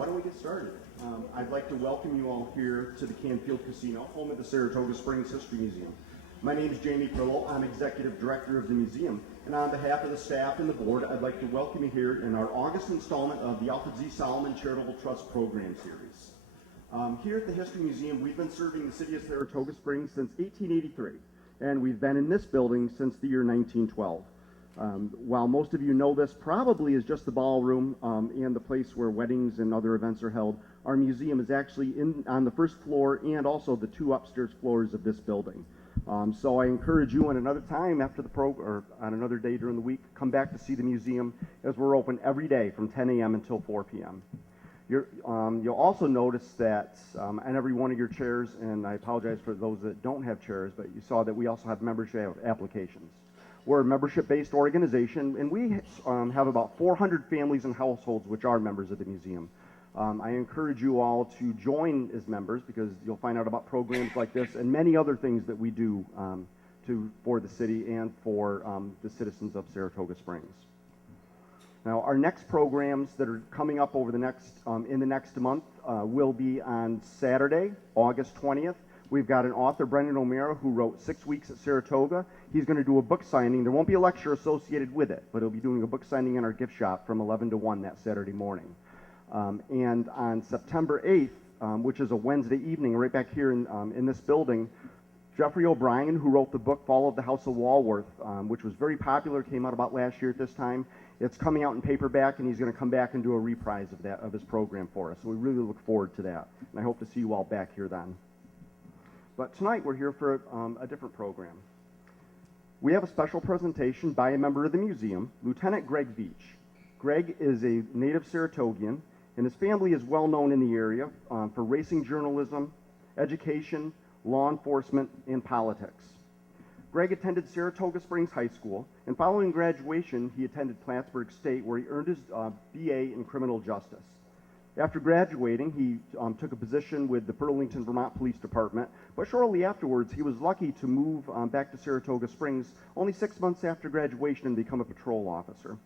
why don't we get started? I'd like to welcome you all here to the Canfield Casino, home of the Saratoga Springs History Museum. My name is Jamie Parillo. I'm Executive Director of the museum, and on behalf of the staff and the board, I'd like to welcome you here in our August installment of the Alfred Z. Solomon Charitable Trust Program Series. Here at the History Museum, we've been serving the city of Saratoga Springs since 1883, and we've been in this building since the year 1912. While most of you know this probably is just the ballroom and the place where weddings and other events are held, our museum is actually on the first floor and also the two upstairs floors of this building. So I encourage you on another time after the program, or on another day during the week, come back to see the museum, as we're open every day from 10 a.m. until 4 p.m. You'll also notice that on every one of your chairs, and I apologize for those that don't have chairs, but you saw that we also have membership applications. We're a membership-based organization, and we have about 400 families and households which are members of the museum. I encourage you all to join as members, because you'll find out about programs like this and many other things that we do for the city and for the citizens of Saratoga Springs. Now, our next programs that are coming up over the next in the next month will be on Saturday, August 20th. We've got an author, Brendan O'Meara, who wrote 6 Weeks at Saratoga. He's going to do a book signing. There won't be a lecture associated with it, but he'll be doing a book signing in our gift shop from 11 to 1 that Saturday morning. And on September 8th, which is a Wednesday evening, right back here in this building, Jeffrey O'Brien, who wrote the book Fall of the House of Walworth, which was very popular, came out about last year at this time. It's coming out in paperback, and he's going to come back and do a reprise of his program for us. So we really look forward to that, and I hope to see you all back here then. But tonight we're here for a different program. We have a special presentation by a member of the museum, Lieutenant Greg Veitch. Greg is a native Saratogian, and his family is well known in the area for racing journalism, education, law enforcement, and politics. Greg attended Saratoga Springs High School, and following graduation, he attended Plattsburgh State, where he earned his BA in criminal justice. After graduating, he took a position with the Burlington, Vermont Police Department, but shortly afterwards, he was lucky to move back to Saratoga Springs only 6 months after graduation and become a patrol officer.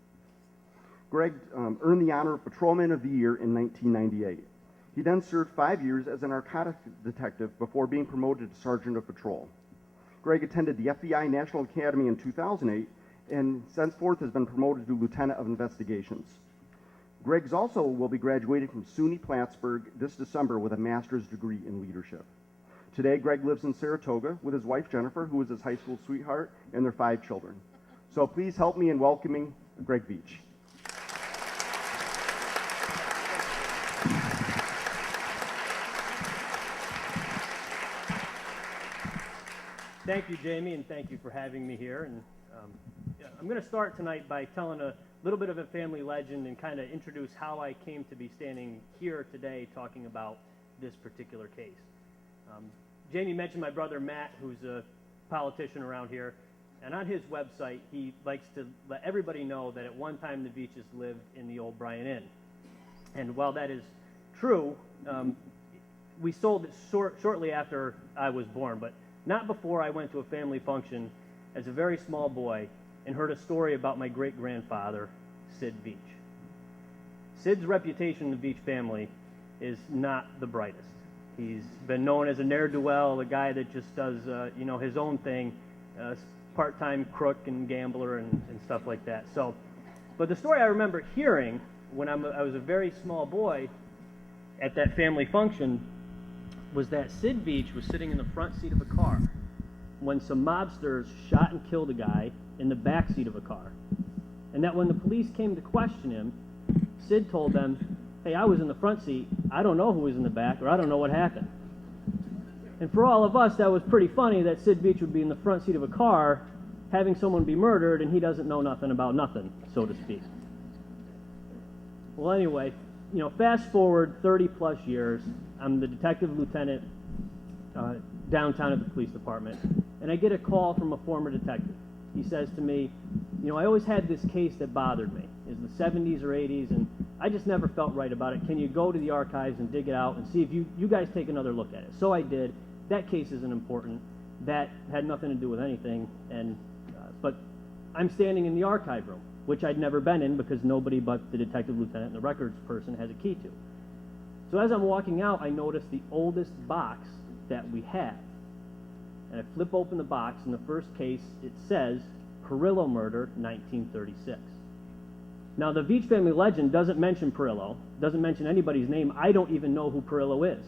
Greg earned the honor of Patrolman of the Year in 1998. He then served 5 years as a narcotics detective before being promoted to Sergeant of Patrol. Greg attended the FBI National Academy in 2008, and thenceforth has been promoted to Lieutenant of Investigations. Greg's also will be graduating from SUNY Plattsburgh this December with a master's degree in leadership. Today, Greg lives in Saratoga with his wife, Jennifer, who is his high school sweetheart, and their 5 children. So please help me in welcoming Greg Veitch. Thank you, Jamie, and thank you for having me here. And I'm going to start tonight by telling a little bit of a family legend and kind of introduce how I came to be standing here today talking about this particular case. Jamie mentioned my brother Matt, who's a politician around here, and on his website he likes to let everybody know that at one time the Veitches lived in the old Bryan Inn. And while that is true, we sold it shortly after I was born, but not before I went to a family function as a very small boy and heard a story about my great-grandfather, Sid Veitch. Sid's reputation in the Veitch family is not the brightest. He's been known as a ne'er-do-well, a guy that just does, his own thing, part-time crook and gambler and stuff like that. So, but the story I remember hearing when I was a very small boy at that family function was that Sid Veitch was sitting in the front seat of a car when some mobsters shot and killed a guy in the back seat of a car. And that when the police came to question him, Sid told them, "Hey, I was in the front seat. I don't know who was in the back, or I don't know what happened." And for all of us, that was pretty funny that Sid Veitch would be in the front seat of a car having someone be murdered, and he doesn't know nothing about nothing, so to speak. Well, anyway, fast forward 30-plus years, I'm the detective lieutenant downtown at the police department, and I get a call from a former detective. He says to me, I always had this case that bothered me. It was the 70s or 80s, and I just never felt right about it. Can you go to the archives and dig it out and see if you guys take another look at it? So I did. That case isn't important. That had nothing to do with anything, but I'm standing in the archive room, which I'd never been in because nobody but the detective lieutenant and the records person has a key to. So as I'm walking out, I notice the oldest box that we have. And I flip open the box, and the first case, it says, Parillo murder, 1936. Now, the Veitch family legend doesn't mention Parillo, doesn't mention anybody's name. I don't even know who Parillo is.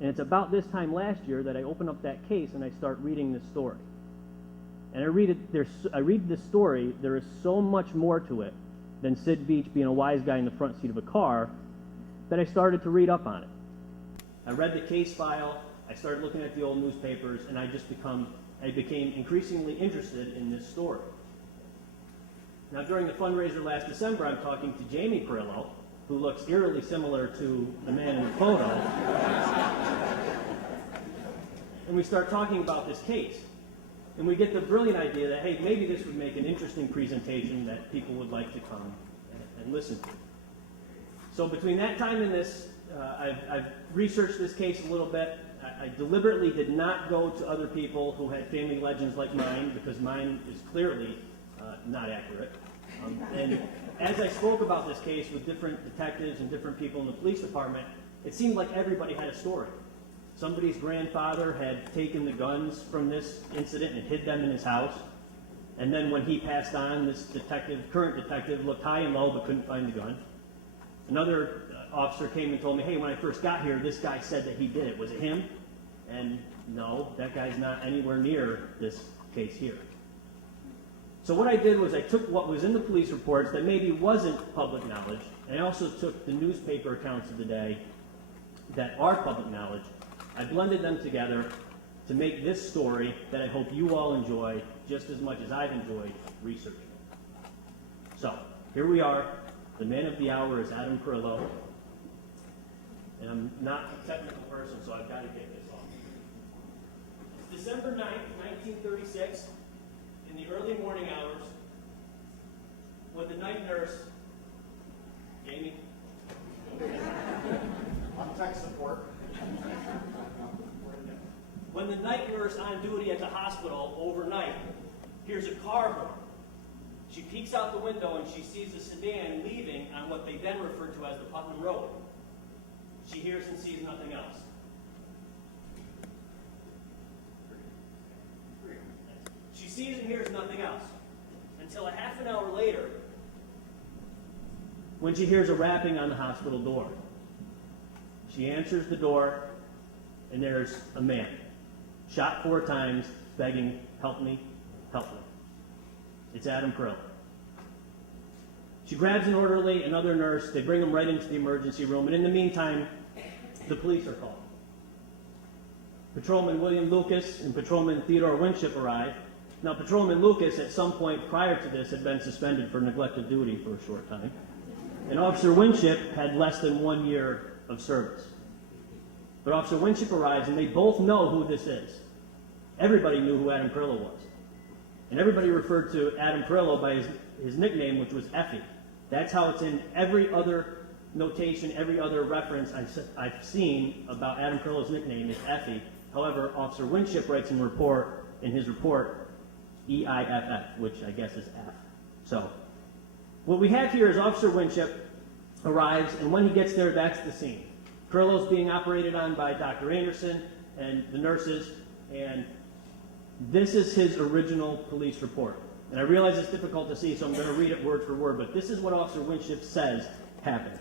And it's about this time last year that I open up that case and I start reading this story. And I read this story, there is so much more to it than Sid Veitch being a wise guy in the front seat of a car, that I started to read up on it. I read the case file, I started looking at the old newspapers, and I became increasingly interested in this story. Now, during the fundraiser last December, I'm talking to Jamie Parillo, who looks eerily similar to the man in the photo. And we start talking about this case. And we get the brilliant idea that, hey, maybe this would make an interesting presentation that people would like to come and listen to. So between that time and this, I've researched this case a little bit. I deliberately did not go to other people who had family legends like mine, because mine is clearly not accurate. And as I spoke about this case with different detectives and different people in the police department, it seemed like everybody had a story. Somebody's grandfather had taken the guns from this incident and hid them in his house. And then when he passed on, this current detective, looked high and low but couldn't find the gun. Another officer came and told me, hey, when I first got here, this guy said that he did it. Was it him? And no, that guy's not anywhere near this case here. So what I did was I took what was in the police reports that maybe wasn't public knowledge, and I also took the newspaper accounts of the day that are public knowledge. I blended them together to make this story that I hope you all enjoy just as much as I've enjoyed researching it. So, here we are. The man of the hour is Adam Parillo. And I'm not a technical person, so I've got to get this off. It's December 9th, 1936, in the early morning hours, when the night nurse, Jamie? On tech support. When the night nurse on duty at the hospital overnight hears a car horn, she peeks out the window and she sees a sedan leaving on what they then refer to as the Putnam Road. She hears and sees nothing else. She sees and hears nothing else until a half an hour later, when she hears a rapping on the hospital door. She answers the door, and there's a man, shot 4 times, begging, help me, help me. It's Adam Parillo. She grabs an orderly, another nurse, they bring him right into the emergency room, and in the meantime, the police are called. Patrolman William Lucas and Patrolman Theodore Winship arrive. Now, Patrolman Lucas, at some point prior to this, had been suspended for neglect of duty for a short time. And Officer Winship had less than 1 year of service. But Officer Winship arrives, and they both know who this is. Everybody knew who Adam Parillo was. And everybody referred to Adam Parillo by his nickname, which was Effie. That's how it's in every other notation, every other reference I've seen about Adam Parillo's nickname is Effie. However, Officer Winship writes in his report, E-I-F-F, which I guess is F. So, what we have here is Officer Winship arrives, and when he gets there, that's the scene. Parillo's being operated on by Dr. Anderson and the nurses, and this is his original police report. And I realize it's difficult to see, so I'm going to read it word for word, but this is what Officer Winship says happened.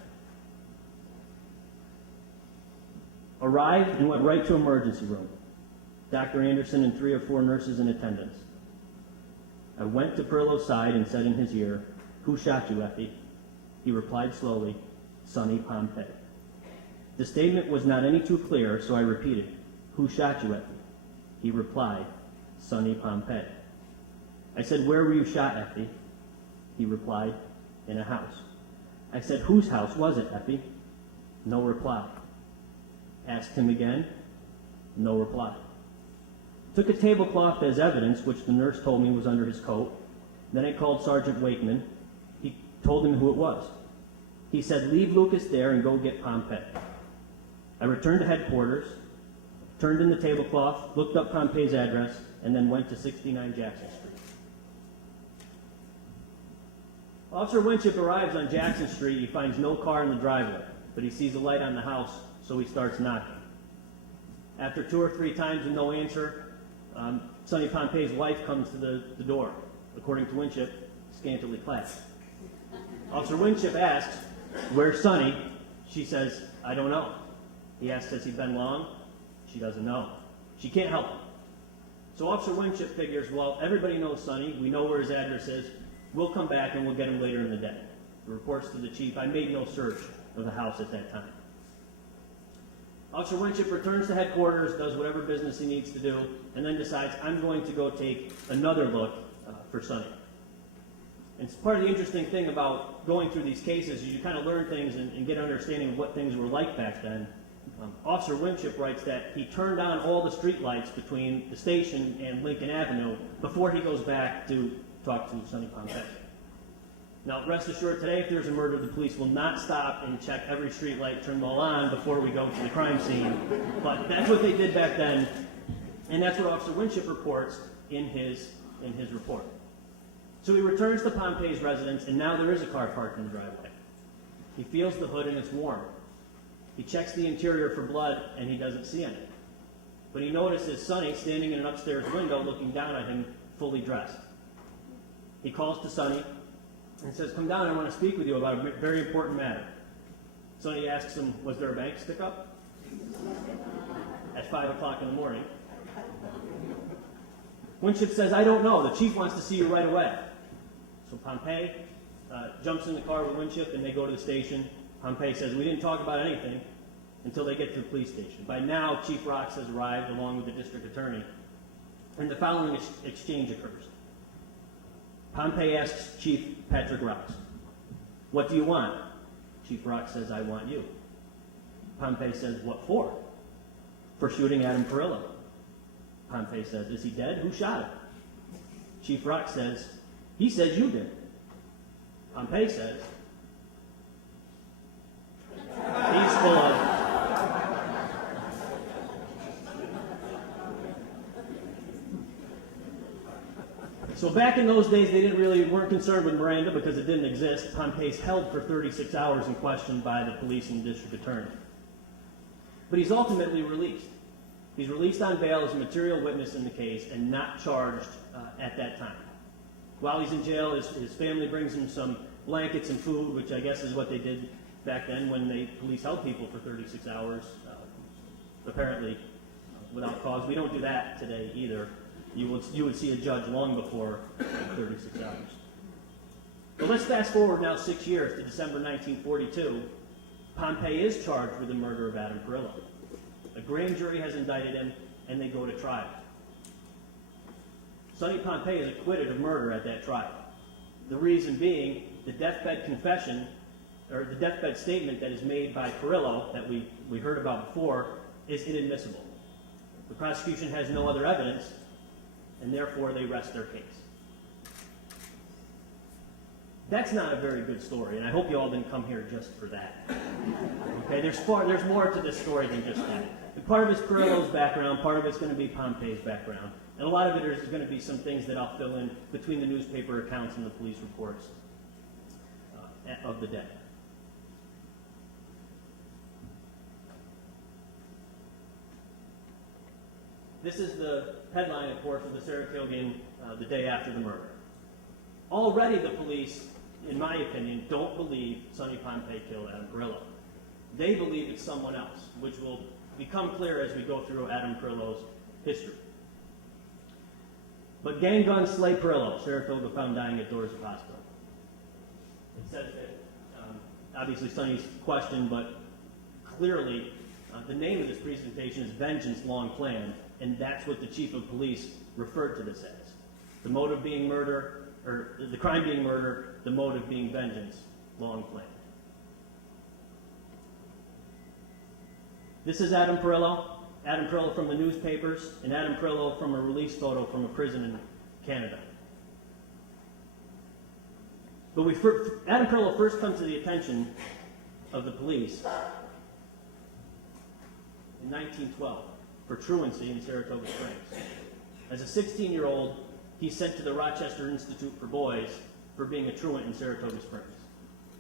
Arrived and went right to emergency room. Dr. Anderson and 3 or 4 nurses in attendance. I went to Parillo's side and said in his ear, "Who shot you, Effie?" He replied slowly, "Sonny Pompey." The statement was not any too clear, so I repeated, "Who shot you, Effie?" He replied, "Sonny Pompey." I said, "Where were you shot, Effie?" He replied, "In a house." I said, "Whose house was it, Effie?" No reply. Asked him again. No reply. Took a tablecloth as evidence, which the nurse told me was under his coat. Then I called Sergeant Wakeman. He told him who it was. He said, "Leave Lucas there and go get Pompey." I returned to headquarters, turned in the tablecloth, looked up Pompey's address, and then went to 69 Jackson Street. Officer Winship arrives on Jackson Street. He finds no car in the driveway, but he sees a light on the house, so he starts knocking. After 2 or 3 times with no answer, Sonny Pompey's wife comes to the door. According to Winship, scantily clad. Officer Winship asks, "Where's Sonny?" She says, "I don't know." He asks, "Has he been long?" She doesn't know. She can't help him. So Officer Winship figures, well, everybody knows Sonny. We know where his address is. We'll come back and we'll get him later in the day. He reports to the chief, "I made no search of the house at that time." Officer Winship returns to headquarters, does whatever business he needs to do, and then decides, I'm going to go take another look for Sonny. And it's part of the interesting thing about going through these cases is you kind of learn things and get an understanding of what things were like back then. Officer Winship writes that he turned on all the street lights between the station and Lincoln Avenue before he goes back to talk to Sonny Pompey. Now, rest assured, today, if there's a murder, the police will not stop and check every street light, turn them all on before we go to the crime scene. But that's what they did back then, and that's what Officer Winship reports in his report. So he returns to Pompey's residence, and now there is a car parked in the driveway. He feels the hood, and it's warm. He checks the interior for blood, and he doesn't see any. But he notices Sonny standing in an upstairs window looking down at him, fully dressed. He calls to Sonny and says, "Come down, I want to speak with you about a very important matter." Sonny asks him, "Was there a bank stick-up?" At 5 o'clock in the morning. Winship says, "I don't know. The chief wants to see you right away." So Pompey jumps in the car with Winship, and they go to the station. Pompey says, "We didn't talk about anything until they get to the police station." By now, Chief Rocks has arrived along with the district attorney, and the following exchange occurs. Pompey asks Chief Patrick Rocks, "What do you want?" Chief Rocks says, "I want you." Pompey says, "What for?" "For shooting Adam Parillo." Pompey says, "Is he dead? Who shot him?" Chief Rocks says, "He says you did." Pompey says, he's full of... So back in those days, they weren't concerned with Miranda because it didn't exist. Pompey's held for 36 hours and questioned by the police and the district attorney. But he's ultimately released. He's released on bail as a material witness in the case and not charged at that time. While he's in jail, his family brings him some blankets and food, which I guess is what they did back then when the police held people for 36 hours, apparently without cause. We don't do that today either. You would see a judge long before 36 hours. But let's fast forward now 6 years to December 1942. Pompey is charged with the murder of Adam Parillo. A grand jury has indicted him, and they go to trial. Sonny Pompey is acquitted of murder at that trial. The reason being the deathbed confession, or the deathbed statement that is made by Parillo that we heard about before, is inadmissible. The prosecution has no other evidence, and therefore they rest their case. That's not a very good story, and I hope you all didn't come here just for that. Okay, there's more to this story than just that. And part of it's Parillo's background, part of it's going to be Pompey's background, and a lot of it is going to be some things that I'll fill in between the newspaper accounts and the police reports of the day. This is the headline, of course, of the Saratogan the day after the murder. Already the police, in my opinion, don't believe Sonny Pompey killed Adam Parillo. They believe it's someone else, which will become clear as we go through Adam Parillo's history. But gang guns slay Parillo, Saratoga found dying at doors of hospital. It says that, obviously Sonny's questioned, but clearly the name of this presentation is Vengeance Long Planned, and that's what the chief of police referred to this as. The motive being murder, or the crime being murder, the motive being vengeance, long planned. This is Adam Parillo from the newspapers, and Adam Parillo from a release photo from a prison in Canada. But Adam Parillo first comes to the attention of the police in 1912 for truancy in Saratoga Springs. As a 16-year-old, he's sent to the Rochester Institute for Boys for being a truant in Saratoga Springs.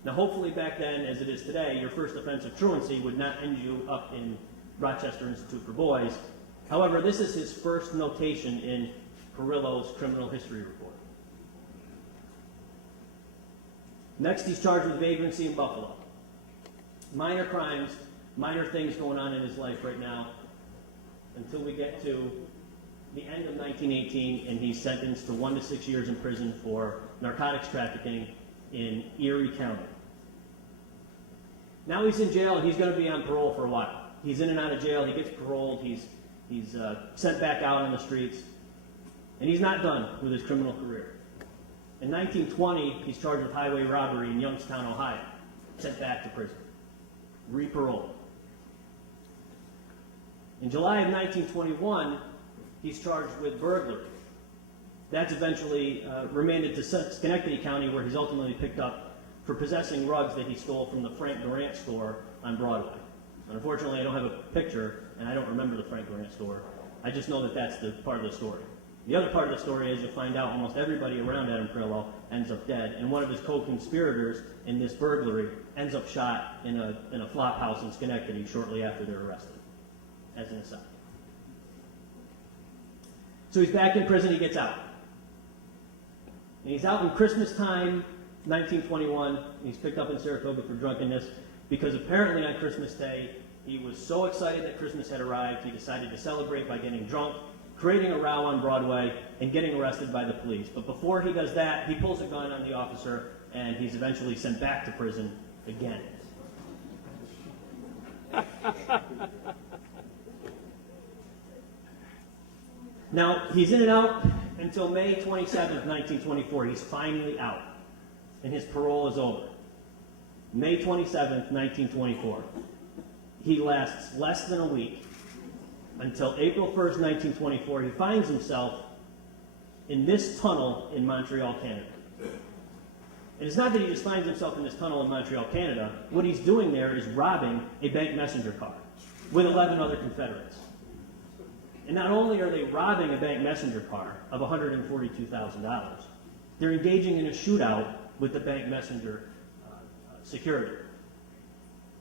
Now, hopefully back then, as it is today, your first offense of truancy would not end you up in Rochester Institute for Boys. However, this is his first notation in Parillo's criminal history report. Next, he's charged with vagrancy in Buffalo. Minor crimes, minor things going on in his life right now, until we get to the end of 1918, and he's sentenced to 1 to 6 years in prison for narcotics trafficking in Erie County. Now he's in jail, and he's going to be on parole for a while. He's in and out of jail, he gets paroled, he's sent back out on the streets, and he's not done with his criminal career. In 1920, he's charged with highway robbery in Youngstown, Ohio, sent back to prison, re-paroled. In July of 1921, he's charged with burglary. That's eventually remanded to Schenectady County, where he's ultimately picked up for possessing rugs that he stole from the Frank Durant store on Broadway. Unfortunately, I don't have a picture, and I don't remember the Frank Durant store. I just know that that's the part of the story. The other part of the story is you'll find out almost everybody around Adam Parillo ends up dead, and one of his co-conspirators in this burglary ends up shot in a flop house in Schenectady shortly after they're arrested, as an aside. So he's back in prison, he gets out. And he's out in Christmas time, 1921. He's picked up in Saratoga for drunkenness, because apparently on Christmas Day, he was so excited that Christmas had arrived, he decided to celebrate by getting drunk, creating a row on Broadway, and getting arrested by the police. But before he does that, he pulls a gun on the officer, and he's eventually sent back to prison again. Now, he's in and out until May 27th, 1924. He's finally out, and his parole is over. May 27th, 1924. He lasts less than a week until April 1st, 1924. He finds himself in this tunnel in Montreal, Canada. And it's not that he just finds himself in this tunnel in Montreal, Canada. What he's doing there is robbing a bank messenger car with 11 other Confederates. And not only are they robbing a bank messenger car of $142,000, they're engaging in a shootout with the bank messenger security.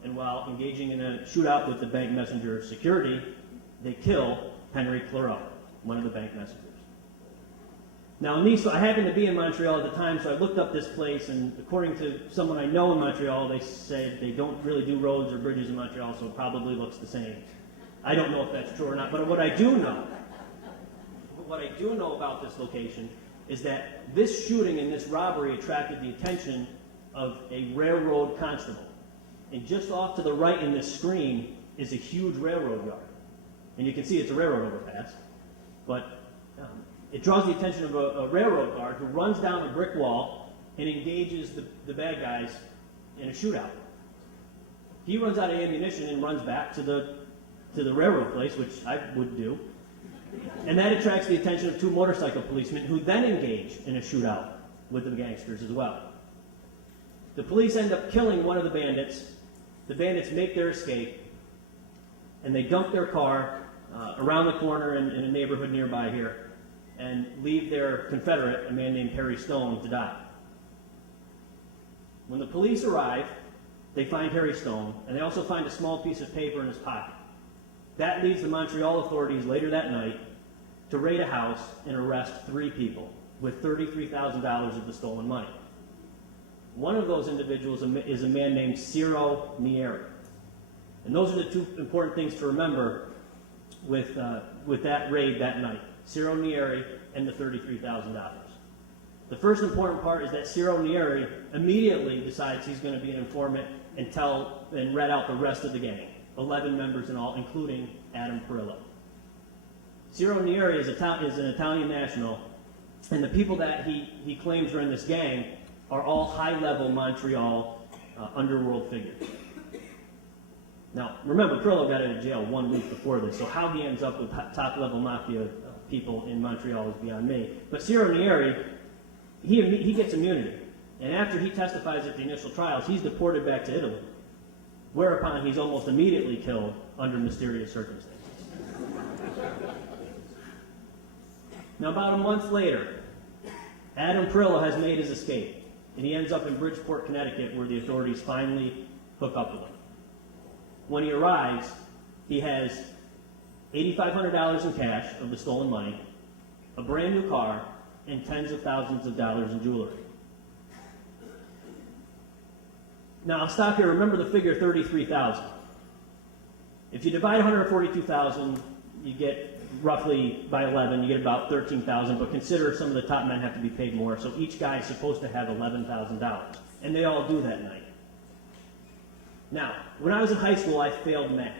And while engaging in a shootout with the bank messenger security, they kill Henry Clairot, one of the bank messengers. Now, I happened to be in Montreal at the time, so I looked up this place, and according to someone I know in Montreal, they said they don't really do roads or bridges in Montreal, so it probably looks the same. I don't know if that's true or not, but what I do know about this location is that this shooting and this robbery attracted the attention of a railroad constable. And just off to the right in this screen is a huge railroad yard. And you can see it's a railroad overpass, but it draws the attention of a railroad guard who runs down a brick wall and engages the bad guys in a shootout. He runs out of ammunition and runs back to the railroad place, which I would do. And that attracts the attention of 2 motorcycle policemen who then engage in a shootout with the gangsters as well. The police end up killing one of the bandits. The bandits make their escape, and they dump their car around the corner in a neighborhood nearby here and leave their Confederate, a man named Harry Stone, to die. When the police arrive, they find Harry Stone, and they also find a small piece of paper in his pocket. That leads the Montreal authorities later that night to raid a house and arrest 3 people with $33,000 of the stolen money. One of those individuals is a man named Ciro Nieri. And those are the 2 important things to remember with that raid that night. Ciro Nieri and the $33,000. The first important part is that Ciro Nieri immediately decides he's going to be an informant and rat out the rest of the gang, 11 members in all, including Adam Parillo. Ciro Nieri is an Italian national, and the people that he claims are in this gang are all high-level Montreal underworld figures. Now, remember, Parillo got out of jail 1 week before this, so how he ends up with top-level mafia people in Montreal is beyond me. But Ciro Nieri, he gets immunity, and after he testifies at the initial trials, he's deported back to Italy, whereupon he's almost immediately killed under mysterious circumstances. Now, about a month later, Adam Parillo has made his escape. and he ends up in Bridgeport, Connecticut, where the authorities finally hook up with him. When he arrives, he has $8,500 in cash of the stolen money, a brand new car, and tens of thousands of dollars in jewelry. Now, I'll stop here. Remember the figure 33,000. If you divide 142,000, you get roughly by 11, you get about 13,000, but consider some of the top men have to be paid more, so each guy is supposed to have $11,000, and they all do that night. Now, when I was in high school, I failed math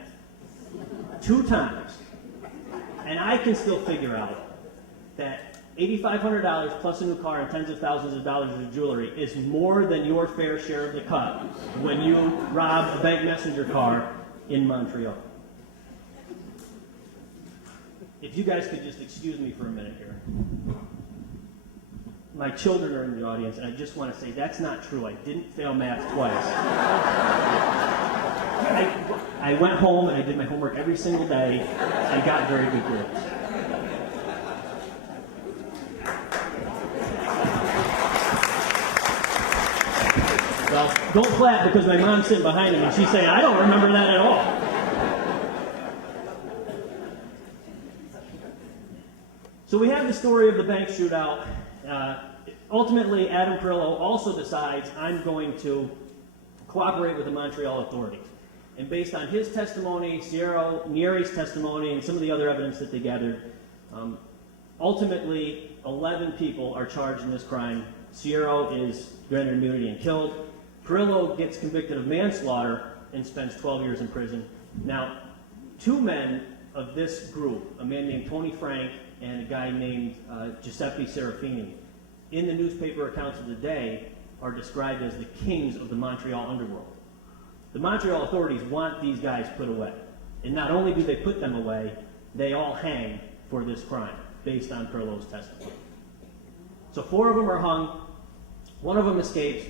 2 times, and I can still figure out that $8,500 plus a new car and tens of thousands of dollars of jewelry is more than your fair share of the cut when you rob a bank messenger car in Montreal. If you guys could just excuse me for a minute here. My children are in the audience, and I just want to say that's not true. I didn't fail math twice. I went home and I did my homework every single day. I got very good grades. Well, don't clap because my mom's sitting behind me and she's saying, I don't remember that at all. So we have the story of the bank shootout. Ultimately, Adam Parillo also decides, I'm going to cooperate with the Montreal authorities. And based on his testimony, Sierra Nieri's testimony, and some of the other evidence that they gathered, ultimately 11 people are charged in this crime. Sierra is granted immunity and killed. Parillo gets convicted of manslaughter and spends 12 years in prison. Now, 2 men of this group, a man named Tony Frank and a guy named Giuseppe Serafini, in the newspaper accounts of the day, are described as the kings of the Montreal underworld. The Montreal authorities want these guys put away. And not only do they put them away, they all hang for this crime, based on Parillo's testimony. So 4 of them are hung. 1 of them escapes.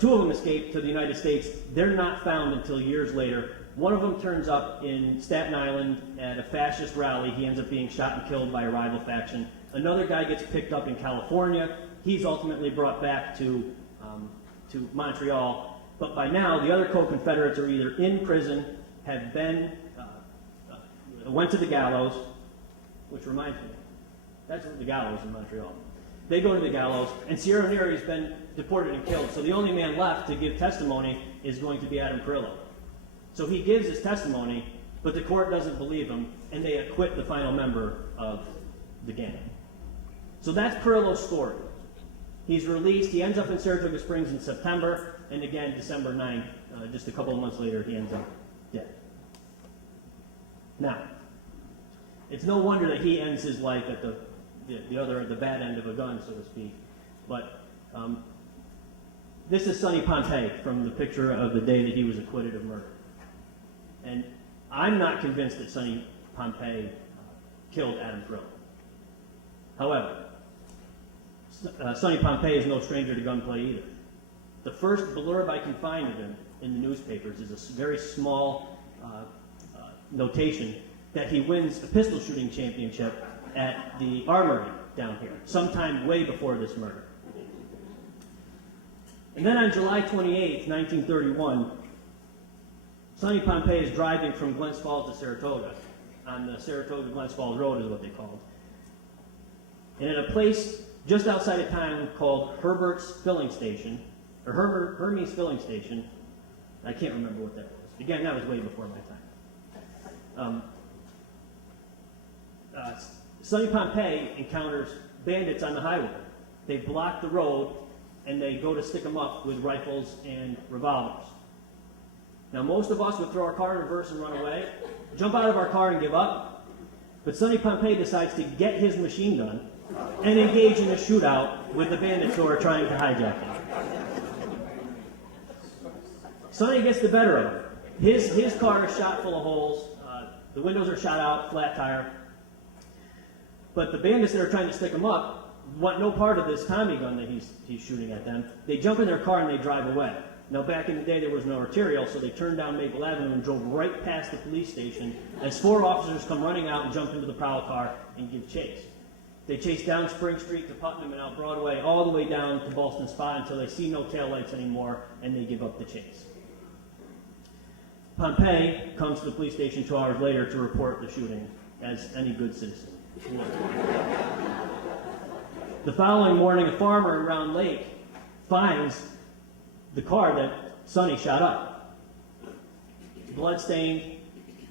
2 of them escape to the United States. They're not found until years later. 1 of them turns up in Staten Island at a fascist rally. He ends up being shot and killed by a rival faction. Another guy gets picked up in California. He's ultimately brought back to Montreal. But by now, the other co-Confederates are either in prison, have been, went to the gallows, which reminds me, that's the gallows in Montreal. They go to the gallows, and Sierra Nieri has been deported and killed. So the only man left to give testimony is going to be Adam Parillo. So he gives his testimony, but the court doesn't believe him, and they acquit the final member of the gang. So that's Parillo's story. He's released. He ends up in Saratoga Springs in September, and again, December 9th, just a couple of months later, he ends up dead. Now, it's no wonder that he ends his life at the bad end of a gun, so to speak. But this is Sonny Pompey from the picture of the day that he was acquitted of murder. And I'm not convinced that Sonny Pompey killed Adam Parillo. However, Sonny Pompey is no stranger to gunplay either. The first blurb I can find of him in the newspapers is a very small notation that he wins a pistol shooting championship at the Armory down here, sometime way before this murder. And then on July 28th, 1931, Sonny Pompey is driving from Glens Falls to Saratoga, on the Saratoga-Glens Falls Road is what they called. And at a place just outside of town called Herbert's Filling Station, or Hermes Filling Station, I can't remember what that was. Again, that was way before my time. Sonny Pompey encounters bandits on the highway. They block the road, and they go to stick them up with rifles and revolvers. Now, most of us would throw our car in reverse and run away, jump out of our car and give up. But Sonny Pompey decides to get his machine gun and engage in a shootout with the bandits who are trying to hijack him. Sonny gets the better of it. His car is shot full of holes. The windows are shot out, flat tire. But the bandits that are trying to stick him up want no part of this Tommy gun that he's shooting at them. They jump in their car and they drive away. Now, back in the day, there was no arterial, so they turned down Maple Avenue and drove right past the police station as 4 officers come running out and jump into the prowl car and give chase. They chase down Spring Street to Putnam and out Broadway, all the way down to Ballston Spa until they see no taillights anymore, and they give up the chase. Pompey comes to the police station 2 hours later to report the shooting, as any good citizen would. The following morning, a farmer in Round Lake finds the car that Sonny shot up. Bloodstained,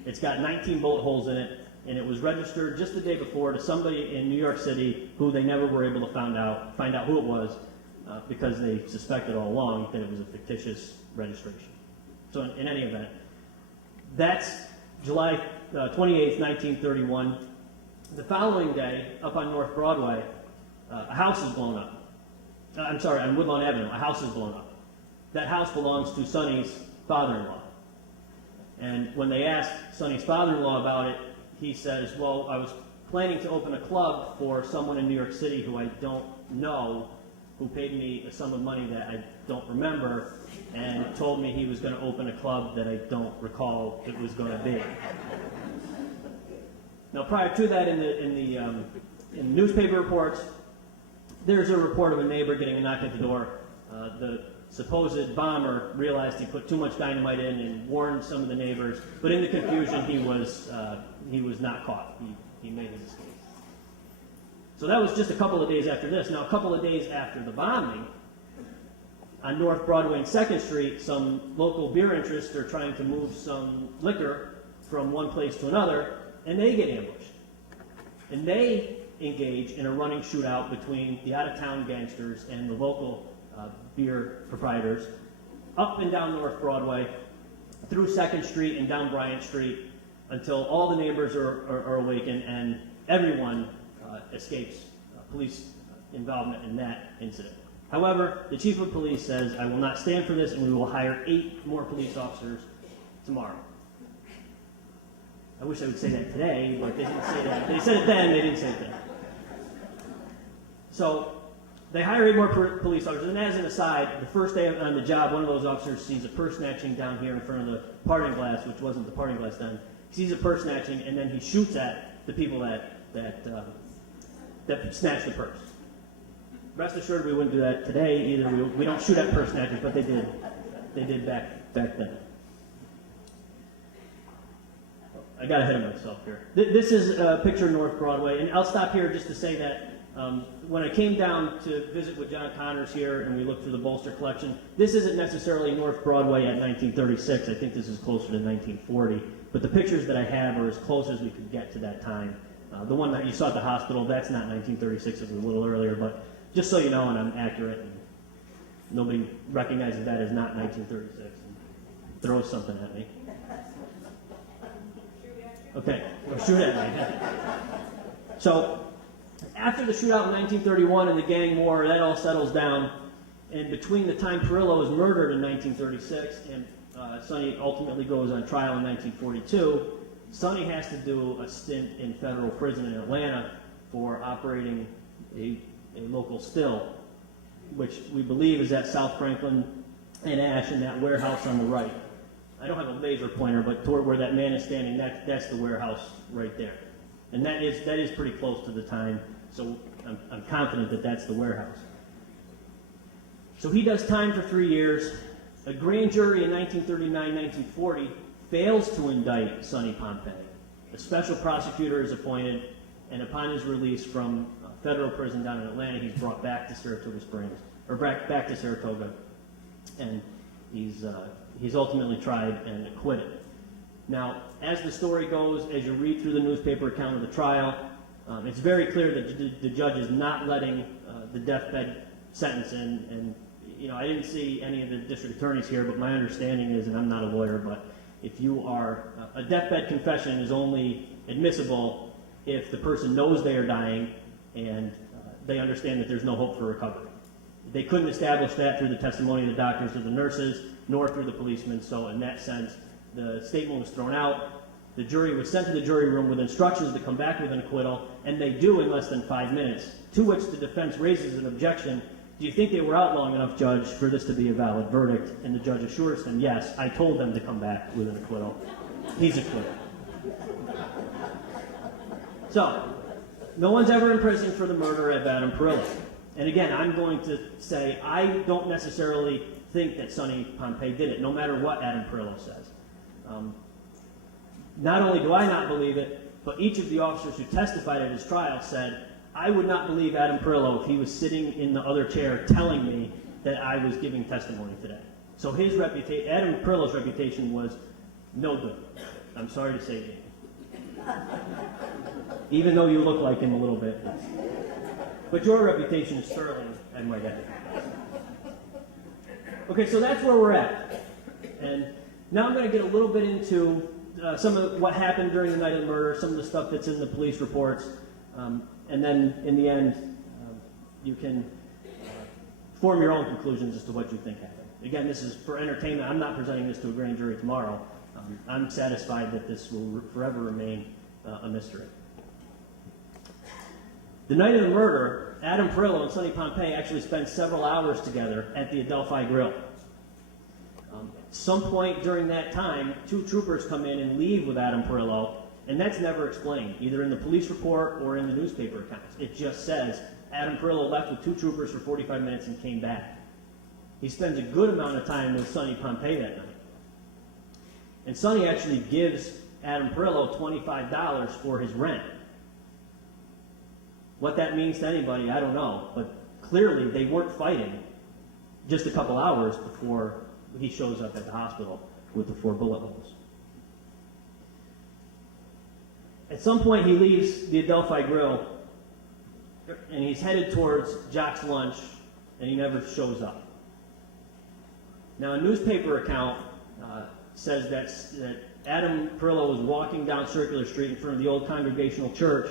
it's got 19 bullet holes in it, and it was registered just the day before to somebody in New York City who they never were able to find out who it was because they suspected all along that it was a fictitious registration. So in any event, that's July 28th, 1931. The following day, up on North Broadway, a house is blown up. On Woodlawn Avenue, a house is blown up. That house belongs to Sonny's father-in-law. And when they asked Sonny's father-in-law about it, he says, well, I was planning to open a club for someone in New York City who I don't know, who paid me a sum of money that I don't remember, and told me he was going to open a club that I don't recall it was going to be. Now, prior to that, in the newspaper reports, there's a report of a neighbor getting a knock at the door. The supposed bomber realized he put too much dynamite in and warned some of the neighbors, but in the confusion, he was not caught. He made his escape. So that was just a couple of days after this. Now, a couple of days after the bombing, on North Broadway and 2nd Street, some local beer interests are trying to move some liquor from one place to another, and they get ambushed. And they engage in a running shootout between the out-of-town gangsters and the local beer proprietors, up and down North Broadway, through 2nd Street and down Bryant Street, until all the neighbors are awakened and everyone escapes police involvement in that incident. However, the chief of police says, I will not stand for this, and we will hire 8 more police officers tomorrow. I wish I would say that today, but they didn't say that. They said it then, they didn't say it then. So they hire 8 more police officers, and as an aside, the first day on the job, one of those officers sees a purse snatching down here in front of the parting glass, which wasn't the parting glass then. He sees a purse snatching, and then he shoots at the people that snatched the purse. Rest assured, we wouldn't do that today either. We don't shoot at purse snatchers, but they did. They did back then. I got ahead of myself here. This is a picture of North Broadway, and I'll stop here just to say that when I came down to visit with John Connors here and we looked through the bolster collection, this isn't necessarily North Broadway at 1936. I think this is closer to 1940. But the pictures that I have are as close as we could get to that time. The one that you saw at the hospital, that's not 1936. It was a little earlier. But just so you know, and I'm accurate, and nobody recognizes that as not 1936 and throws something at me. Okay, or shoot at me. So, after the shootout in 1931 and the gang war, that all settles down. And between the time Parillo was murdered in 1936 and Sonny ultimately goes on trial in 1942, Sonny has to do a stint in federal prison in Atlanta for operating a local still, which we believe is at South Franklin and Ash in that warehouse on the right. I don't have a laser pointer, but toward where that man is standing, that's the warehouse right there. And that is pretty close to the time, so I'm confident that that's the warehouse. So he does time for 3 years. A grand jury in 1939-1940 fails to indict Sonny Pompey. A special prosecutor is appointed, and upon his release from federal prison down in Atlanta, he's brought back to Saratoga Springs, or back to Saratoga, and he's ultimately tried and acquitted. Now, as the story goes, as you read through the newspaper account of the trial, it's very clear that the judge is not letting the deathbed sentence in. And you know, I didn't see any of the district attorneys here, but my understanding is, and I'm not a lawyer, but if you are, a deathbed confession is only admissible if the person knows they are dying and they understand that there's no hope for recovery. They couldn't establish that through the testimony of the doctors or the nurses, nor through the policemen, so in that sense, the statement was thrown out. The jury was sent to the jury room with instructions to come back with an acquittal, and they do in less than 5 minutes, to which the defense raises an objection. Do you think they were out long enough, Judge, for this to be a valid verdict? And the judge assures them, yes, I told them to come back with an acquittal. He's acquitted. So, No one's ever in prison for the murder of Adam Parillo. And again, I'm going to say I don't necessarily think that Sonny Pompey did it, no matter what Adam Parillo says. Not only do I not believe it, but each of the officers who testified at his trial said, I would not believe Adam Parillo if he was sitting in the other chair telling me that I was giving testimony today. So his reputation, Adam Parillo's reputation was no good. I'm sorry to say it. Even though you look like him a little bit. But your reputation is sterling, I might add. Okay, so that's where we're at. And now I'm going to get a little bit into some of what happened during the night of the murder, some of the stuff that's in the police reports, and then in the end, you can form your own conclusions as to what you think happened. Again, this is for entertainment. I'm not presenting this to a grand jury tomorrow. I'm satisfied that this will forever remain a mystery. The night of the murder, Adam Parillo and Sonny Pompey actually spent several hours together at the Adelphi Grill. At some point during that time, two troopers come in and leave with Adam Parillo, and that's never explained, either in the police report or in the newspaper accounts. It just says Adam Parillo left with two troopers for 45 minutes and came back. He spends a good amount of time with Sonny Pompey that night. And Sonny actually gives Adam Parillo $25 for his rent. What that means to anybody, I don't know. But clearly they weren't fighting just a couple hours before he shows up at the hospital with the 4 bullet holes. At some point he leaves the Adelphi Grill and he's headed towards Jock's Lunch, and he never shows up. Now a newspaper account says that Adam Parillo was walking down Circular Street in front of the old Congregational Church,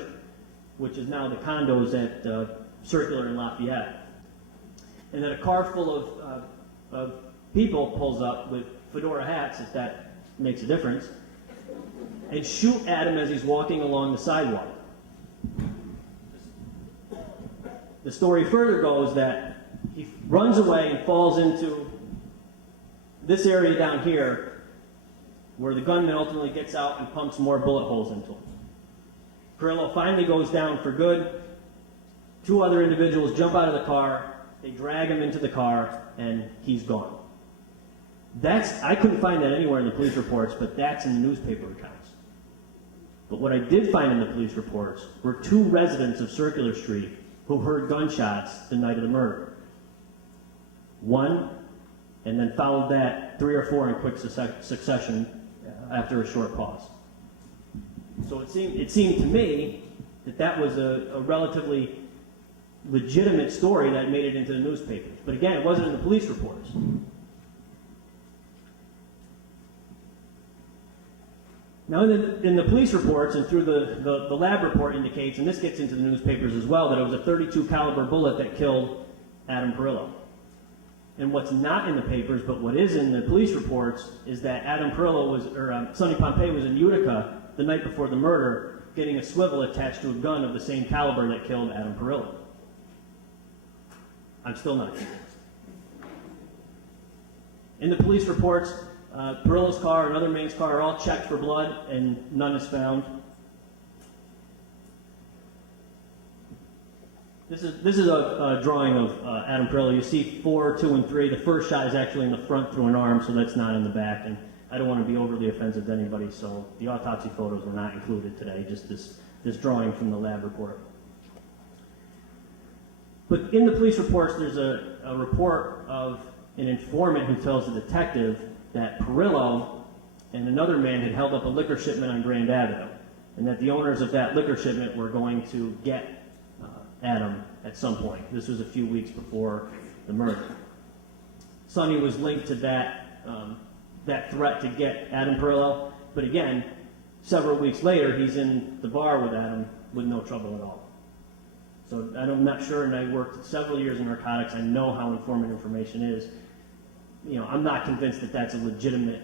which is now the condos at Circular in Lafayette, and that a car full of people pulls up with fedora hats, if that makes a difference, and shoot at him as he's walking along the sidewalk. The story further goes that he runs away and falls into this area down here, where the gunman ultimately gets out and pumps more bullet holes into him. Parillo finally goes down for good. 2 other individuals jump out of the car, they drag him into the car, and he's gone. I couldn't find that anywhere in the police reports, but that's in the newspaper accounts. But what I did find in the police reports were 2 residents of Circular Street who heard gunshots the night of the murder. One, and then followed that 3 or 4 in quick succession after a short pause. So it seemed to me that was a relatively legitimate story that made it into the newspapers. But again, it wasn't in the police reports. Now in the police reports and through the lab report indicates, and this gets into the newspapers as well, that it was a .32 caliber bullet that killed Adam Parillo. And what's not in the papers, but what is in the police reports, is that Adam Parillo Sonny Pompey was in Utica the night before the murder, getting a swivel attached to a gun of the same caliber that killed Adam Parillo. I'm still not convinced. In the police reports, Parillo's car and other men's car are all checked for blood, and none is found. This is a drawing of Adam Parillo. You see 4, 2, and 3. The first shot is actually in the front through an arm, so that's not in the back. And I don't want to be overly offensive to anybody, so the autopsy photos were not included today, just this drawing from the lab report. But in the police reports, there's a report of an informant who tells the detective that Parillo and another man had held up a liquor shipment on Grand Avenue, and that the owners of that liquor shipment were going to get Adam at some point. This was a few weeks before the murder. Sonny was linked to that threat to get Adam Parillo, but again, several weeks later, he's in the bar with Adam with no trouble at all. So I'm not sure, and I worked several years in narcotics. I know how informant information is. I'm not convinced that that's a legitimate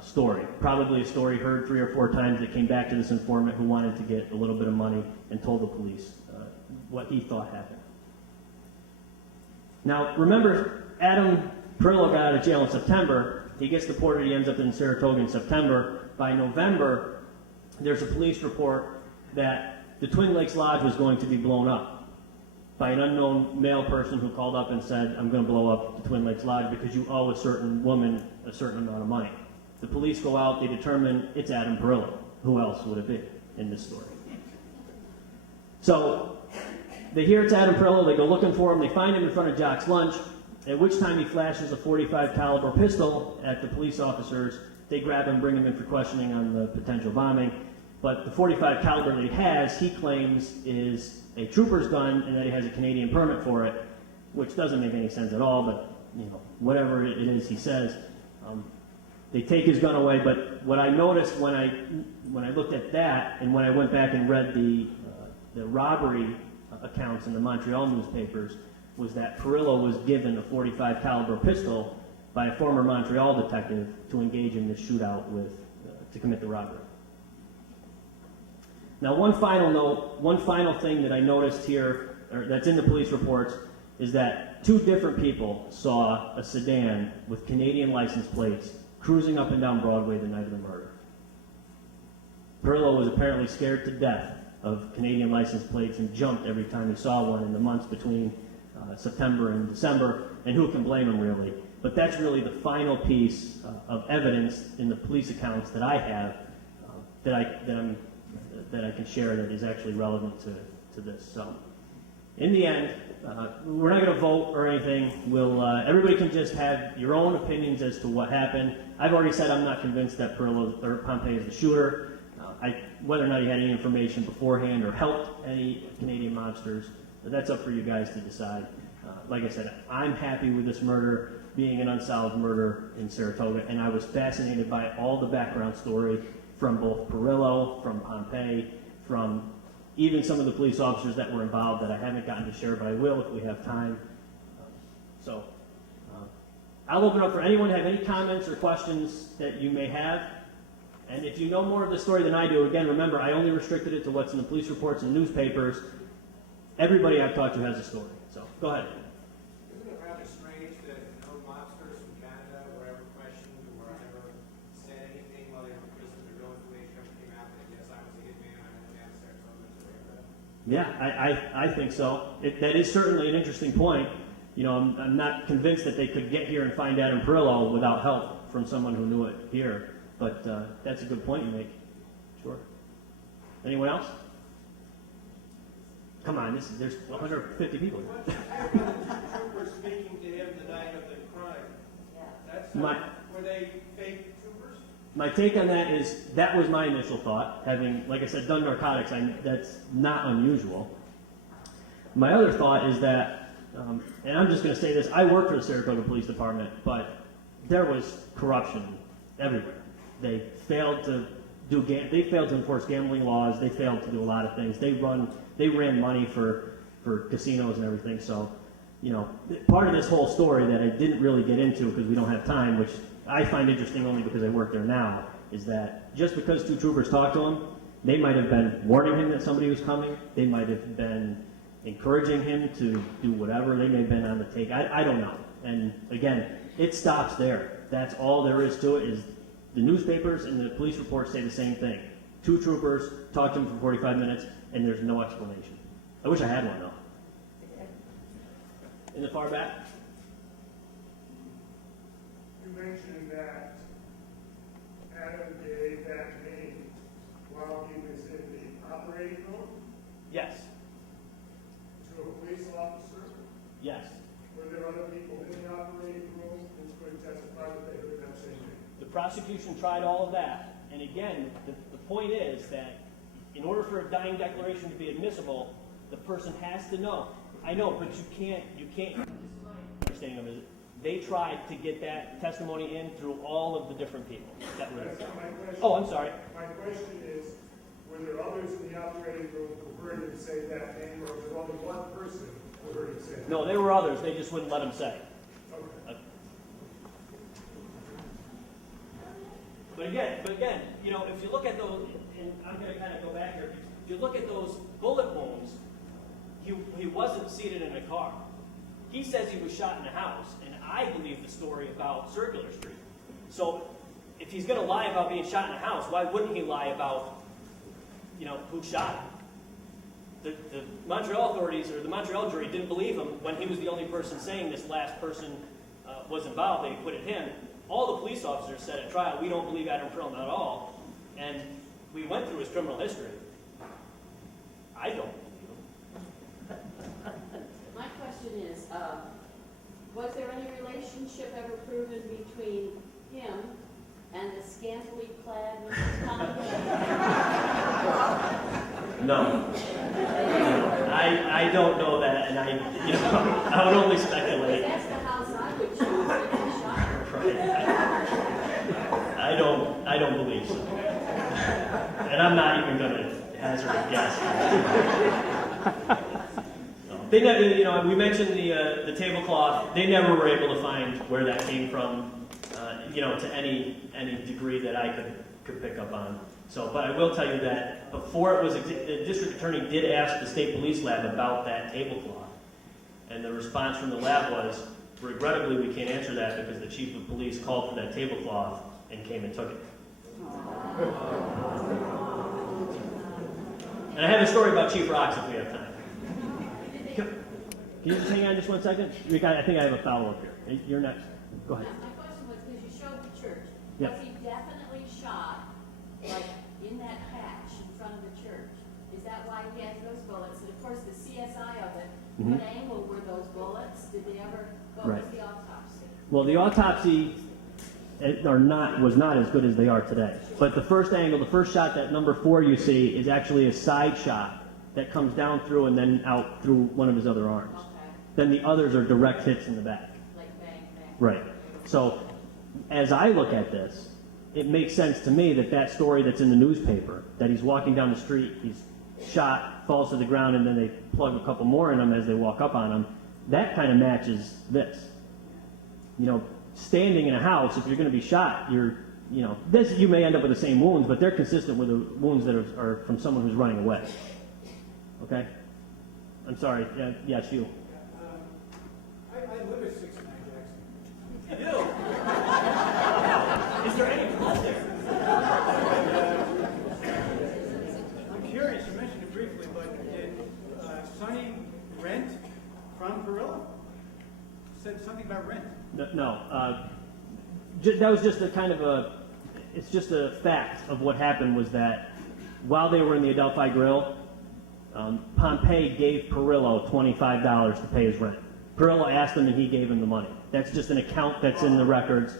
story. Probably a story heard 3 or 4 times that came back to this informant who wanted to get a little bit of money and told the police what he thought happened. Now, remember, Adam Parillo got out of jail in September. He gets deported. He ends up in Saratoga in September. By November, there's a police report that the Twin Lakes Lodge was going to be blown up by an unknown male person who called up and said, I'm going to blow up the Twin Lakes Lodge because you owe a certain woman a certain amount of money. The police go out, they determine it's Adam Parillo. Who else would it be in this story? So they hear it's Adam Parillo, they go looking for him, they find him in front of Jock's Lunch, at which time he flashes a .45 caliber pistol at the police officers. They grab him, bring him in for questioning on the potential bombing. But the .45 caliber that he claims is a trooper's gun and that he has a Canadian permit for it, which doesn't make any sense at all, but whatever it is he says. They take his gun away, but what I noticed when I looked at that and when I went back and read the robbery accounts in the Montreal newspapers was that Parillo was given a .45 caliber pistol by a former Montreal detective to engage in this shootout to commit the robbery. Now, one final thing that I noticed here, or that's in the police reports, is that 2 different people saw a sedan with Canadian license plates cruising up and down Broadway the night of the murder. Parillo was apparently scared to death of Canadian license plates and jumped every time he saw one in the months between September and December, and who can blame him really? But that's really the final piece of evidence in the police accounts that I have that I can share that is actually relevant to this. So, in the end, we're not going to vote or anything. Everybody can just have your own opinions as to what happened. I've already said I'm not convinced that Parillo or Pompey is the shooter. Whether or not he had any information beforehand or helped any Canadian mobsters, that's up for you guys to decide. Like I said, I'm happy with this murder being an unsolved murder in Saratoga, and I was fascinated by all the background story from both Parillo, from Pompey, from even some of the police officers that were involved that I haven't gotten to share, but I will if we have time. I'll open up for anyone to have any comments or questions that you may have. And if you know more of the story than I do, again, remember, I only restricted it to what's in the police reports and newspapers. Everybody I've talked to has a story. So, go ahead. Isn't it rather strange that no mobsters from Canada were ever questioned or ever said anything while they were in prison? The real information ever came out that, yes, I was a hitman, I went down to Saratoga. Yeah, I think so. That is certainly an interesting point. I'm not convinced that they could get here and find Adam Parillo without help from someone who knew it here. But that's a good point you make. Sure. Anyone else? Come on, there's 150 people here. What happened to the troopers speaking to him the night of the crime? Were they fake troopers? My take on that is that was my initial thought. Having, like I said, done narcotics, that's not unusual. My other thought is that, and I'm just going to say this, I work for the Saratoga Police Department, but there was corruption everywhere. They failed to enforce gambling laws. They failed to do a lot of things. They ran money for casinos and everything. So, part of this whole story that I didn't really get into because we don't have time, which I find interesting only because I work there now, is that just because 2 troopers talked to him, they might have been warning him that somebody was coming. They might have been encouraging him to do whatever. They may have been on the take. I don't know. And again, it stops there. That's all there is to it. Is the newspapers and the police reports say the same thing. 2 troopers talked to him for 45 minutes, and there's no explanation. I wish I had one, though. In the far back? You mentioned that Adam gave that name while he was in the operating room Yes. to a police officer. Yes. Were there other people in the operating room who could testify that they heard that same name? The prosecution tried all of that, and again, the point is that in order for a dying declaration to be admissible, the person has to know. I know, but you can't understanding of it. They tried to get that testimony in through all of the different people that were there. That's not my question. Oh, I'm sorry. My question is, were there others in the operating room who heard him say that name, or was there only one person who heard him say that? No, there were others. They just wouldn't let him say. Okay. But again, if you look at those, and I'm going to kind of go back here. If you look at those bullet wounds, he wasn't seated in a car. He says he was shot in a house, and I believe the story about Circular Street. So if he's going to lie about being shot in a house, why wouldn't he lie about, who shot him? the Montreal authorities or the Montreal jury didn't believe him when he was the only person saying this last person was involved. They acquitted him. All the police officers said at trial, we don't believe Adam Parillo at all. And we went through his criminal history. I don't believe him. My question is, was there any relationship ever proven between him and the scantily clad Mrs. Conway? No. I don't know that, and I would only speculate. That's the house I would choose if I shot her. Right. I don't believe so. And I'm not even going to hazard a guess. They never, we mentioned the tablecloth. They never were able to find where that came from, to any degree that I could pick up on. So, but I will tell you that before it was, the district attorney did ask the state police lab about that tablecloth, and the response from the lab was, regrettably, we can't answer that because the chief of police called for that tablecloth and came and took it. And I have a story about Chief Rocks if we have time. Can you just hang on just 1 second? I think I have a follow-up here. You're next. Go ahead. My question was, because you showed the church, Yep. was he definitely shot, like, in that patch in front of the church? Is that why he has those bullets? And of course, the CSI of it, what angle were those bullets? Did they ever go Right. to the autopsy? Well, the autopsy was not as good as they are today. But the first angle, the first shot, that number 4 you see, is actually a side shot that comes down through and then out through one of his other arms. Okay, Then the others are direct hits in the back. like bang, bang. Right. So, as I look at this, it makes sense to me that story that's in the newspaper, that he's walking down the street, he's shot, falls to the ground, and then they plug a couple more in him as they walk up on him, that kind of matches this. Standing in a house, if you're going to be shot, you may end up with the same wounds, but they're consistent with the wounds that are from someone who's running away. Okay? I'm sorry. Yes, you. I live at 69 Jackson. You do? Is there any blood there? I'm curious, you mentioned it briefly, but did Sonny rent from Parillo? Said something about rent. No. That was just it's just a fact of what happened was that while they were in the Adelphi Grill, Pompey gave Parillo $25 to pay his rent. Parillo asked him and he gave him the money. That's just an account that's in the records.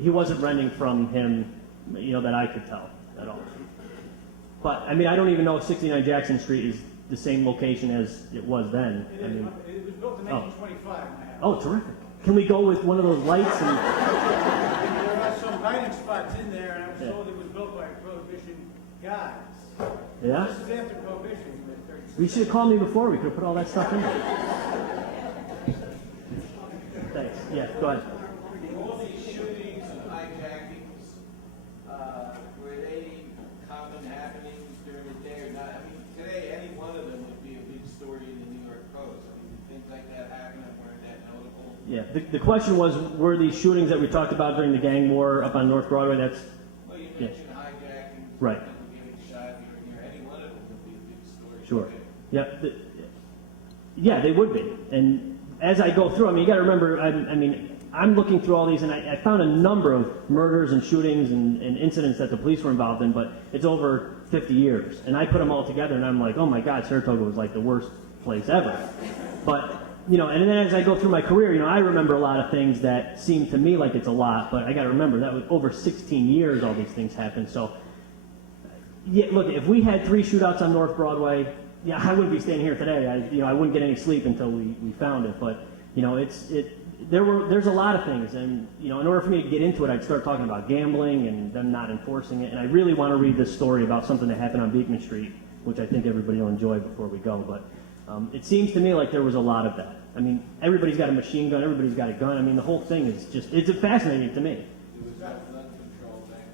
He wasn't renting from him, that I could tell at all. But, I don't even know if 69 Jackson Street is the same location as it was then. It was built in 1925, my house. Oh, terrific. Can we go with one of those lights? There are some hiding spots in there, and I was told it was built by Prohibition guys. Yeah? This is after Prohibition. You should have called me before. We could have put all that stuff in there. Thanks. Yeah, go ahead. All these shootings and hijackings, were they common happenings during the day or not? Today, any one of them would be a big story in the New York Post. Did things like that happen that weren't that notable? Yeah, the question was, were these shootings that we talked about during the gang war up on North Broadway? That's Well, you mentioned hijackings, Right. people getting shot here and there. Any one of them would be a big story. sure. today. Yeah, yeah, they would be. And as I go through, you got to remember, I'm looking through all these, and I found a number of murders and shootings and incidents that the police were involved in, but it's over 50 years. And I put them all together, and I'm like, oh my God, Saratoga was like the worst place ever. But, and then as I go through my career, I remember a lot of things that seem to me like it's a lot, but I got to remember that was over 16 years all these things happened. So, yeah, look, if we had 3 shootouts on North Broadway, yeah, I wouldn't be standing here today. I wouldn't get any sleep until we found it. But there's a lot of things, and in order for me to get into it, I'd start talking about gambling and them not enforcing it. And I really want to read this story about something that happened on Beekman Street, which I think everybody will enjoy before we go. But it seems to me like there was a lot of that. Everybody's got a machine gun, everybody's got a gun. The whole thing is it's fascinating to me. It was not gun control back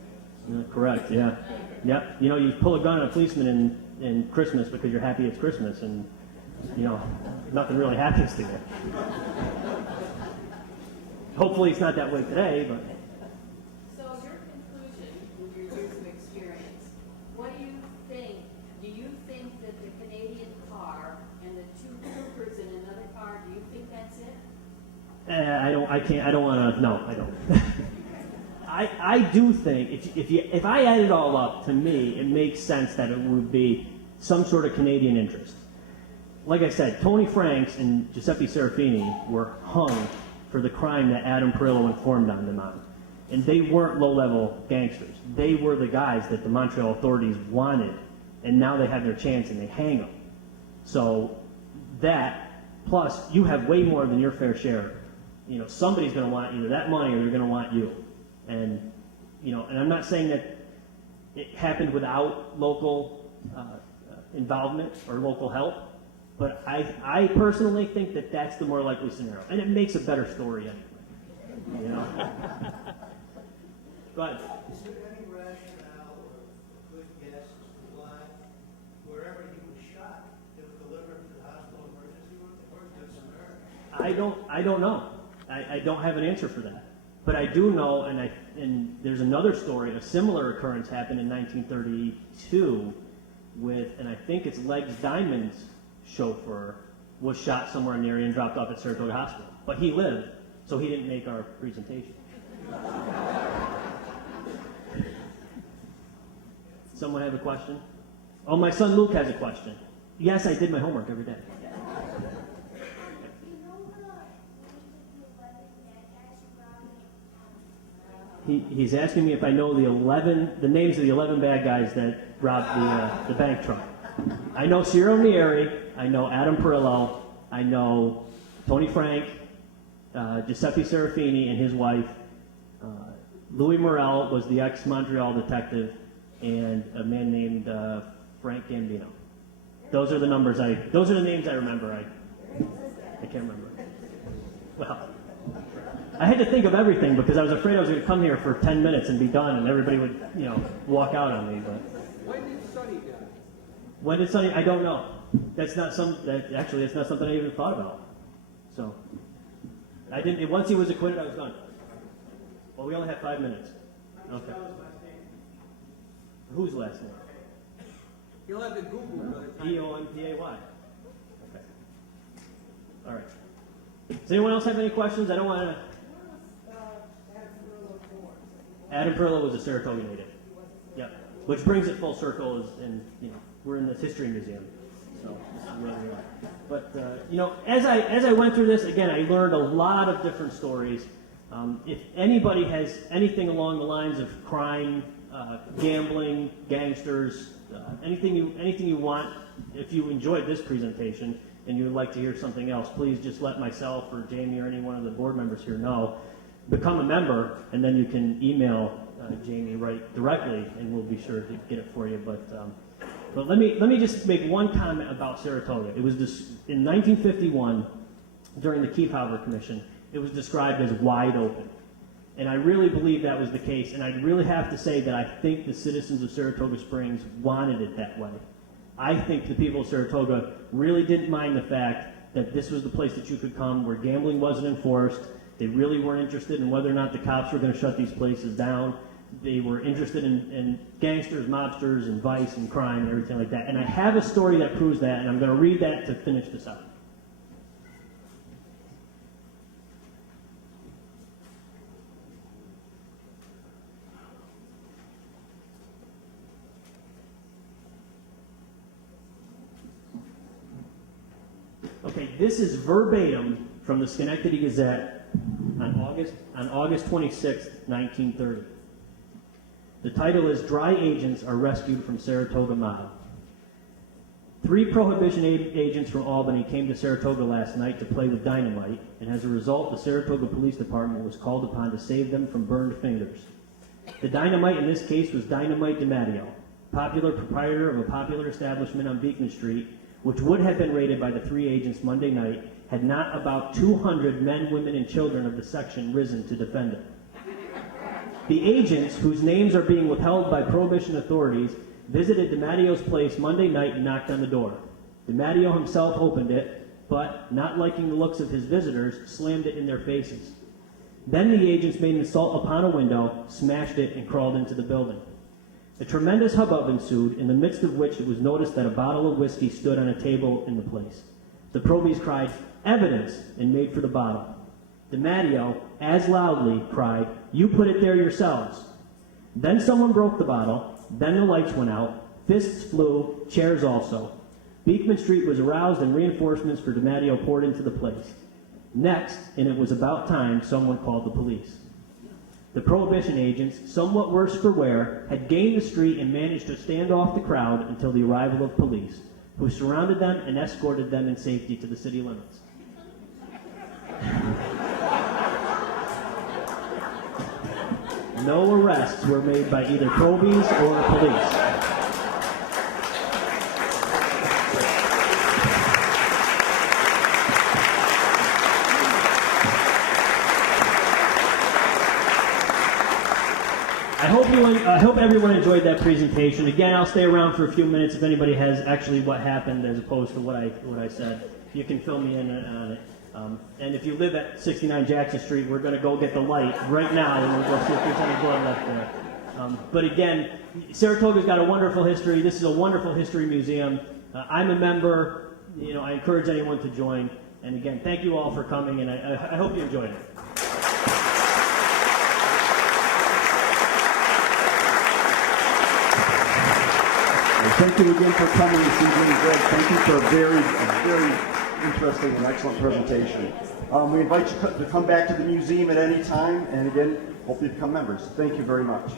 then. Yeah, correct. Yeah. Yep. You pull a gun on a policeman in Christmas because you're happy it's Christmas, and nothing really happens to you. Hopefully it's not that way today, but So your conclusion, in your years of experience, what do you think? Do you think that the Canadian car I don't want to, no, I don't. I do think, if I add it all up, to me, it makes sense that it would be some sort of Canadian interest. Like I said, Tony Franks and Giuseppe Serafini were hung for the crime that Adam Parillo informed on them on. And they weren't low-level gangsters. They were the guys that the Montreal authorities wanted, and now they have their chance and they hang them. So that, plus you have way more than your fair share. You know, somebody's going to want either that money or they're going to want you. And, you know, and I'm not saying that it happened without local involvement or local help, but I personally think that that's the more likely scenario. And it makes a better story anyway, you know? Go ahead. Is there any rationale or good guess as to why wherever he was shot, it was delivered to the hospital emergency room? Where's this America? I don't know. I don't have an answer for that. But I do know, and there's another story, a similar occurrence happened in 1932 with, and I think it's Legs Diamond's chauffeur was shot somewhere in the area and dropped off at Saratoga Hospital. But he lived, so he didn't make our presentation. Someone have a question? Oh, my son Luke has a question. Yes, I did my homework every day. He's asking me if I know the names of the 11 bad guys that robbed the bank truck. I know Ciro Nieri, I know Adam Parillo, I know Tony Frank, Giuseppe Serafini and his wife, Louis Morel was the ex-Montreal detective, and a man named Frank Gambino. Those are the names I remember. I can't remember. Well, I had to think of everything because I was afraid I was going to come here for 10 minutes and be done, and everybody would, you know, walk out on me. But When did Sonny die? when did Sonny? I don't know. That's not something I even thought about. So I didn't. Once he was acquitted, I was done. Well, we only have 5 minutes. Okay. Whose last name? You'll have to Google by the time. Eonpay. Okay. All right. Does anyone else have any questions? I don't want to. Adam Parillo was a Saratoga native. Yep. Which brings it full circle, and you know we're in this history museum, so this is where we are. But you know, as I went through this again, I learned a lot of different stories. If anybody has anything along the lines of crime, gambling, gangsters, anything you want, if you enjoyed this presentation and you would like to hear something else, please just let myself or Jamie or any one of the board members here know. Become a member, and then you can email Jamie right directly, and we'll be sure to get it for you. But let me just make one comment about Saratoga. It was in 1951, during the Kefauver Commission, it was described as wide open. And I really believe that was the case, and I really have to say that I think the citizens of Saratoga Springs wanted it that way. I think the people of Saratoga really didn't mind the fact that this was the place that you could come where gambling wasn't enforced. They really weren't interested in whether or not the cops were going to shut these places down. They were interested in gangsters, mobsters, and vice and crime and everything like that. And I have a story that proves that, and I'm going to read that to finish this up. Okay, this is verbatim from the Schenectady Gazette on August 26, 1930. The title is "Dry Agents Are Rescued from Saratoga Mob." 3 prohibition agents from Albany came to Saratoga last night to play with dynamite, and as a result, the Saratoga Police Department was called upon to save them from burned fingers. The dynamite in this case was Dynamite DiMatteo, popular proprietor of a popular establishment on Beacon Street, which would have been raided by the 3 agents Monday night had not about 200 men, women, and children of the section risen to defend it. The agents, whose names are being withheld by Prohibition authorities, visited DiMatteo's place Monday night and knocked on the door. DiMatteo himself opened it, but, not liking the looks of his visitors, slammed it in their faces. Then the agents made an assault upon a window, smashed it, and crawled into the building. A tremendous hubbub ensued, in the midst of which it was noticed that a bottle of whiskey stood on a table in the place. The probies cried, "Evidence!" and made for the bottle. DiMatteo, as loudly, cried, "You put it there yourselves." Then someone broke the bottle, then the lights went out, fists flew, chairs also. Beekman Street was aroused and reinforcements for DiMatteo poured into the place. Next, and it was about time, someone called the police. The Prohibition agents, somewhat worse for wear, had gained the street and managed to stand off the crowd until the arrival of police, who surrounded them and escorted them in safety to the city limits. No arrests were made by either probies or police. I hope everyone enjoyed that presentation. Again, I'll stay around for a few minutes if anybody has actually what happened as opposed to what I said. You can fill me in on it. And if you live at 69 Jackson Street, we're going to go get the light right now, and we'll go see if there's any blood left there. But again, Saratoga's got a wonderful history. This is a wonderful history museum. I'm a member. I encourage anyone to join. And again, thank you all for coming, and I hope you enjoyed it. Thank you again for coming this evening, Greg. Thank you for a very interesting and excellent presentation. We invite you to come back to the museum at any time, and again, hope you become members. Thank you very much.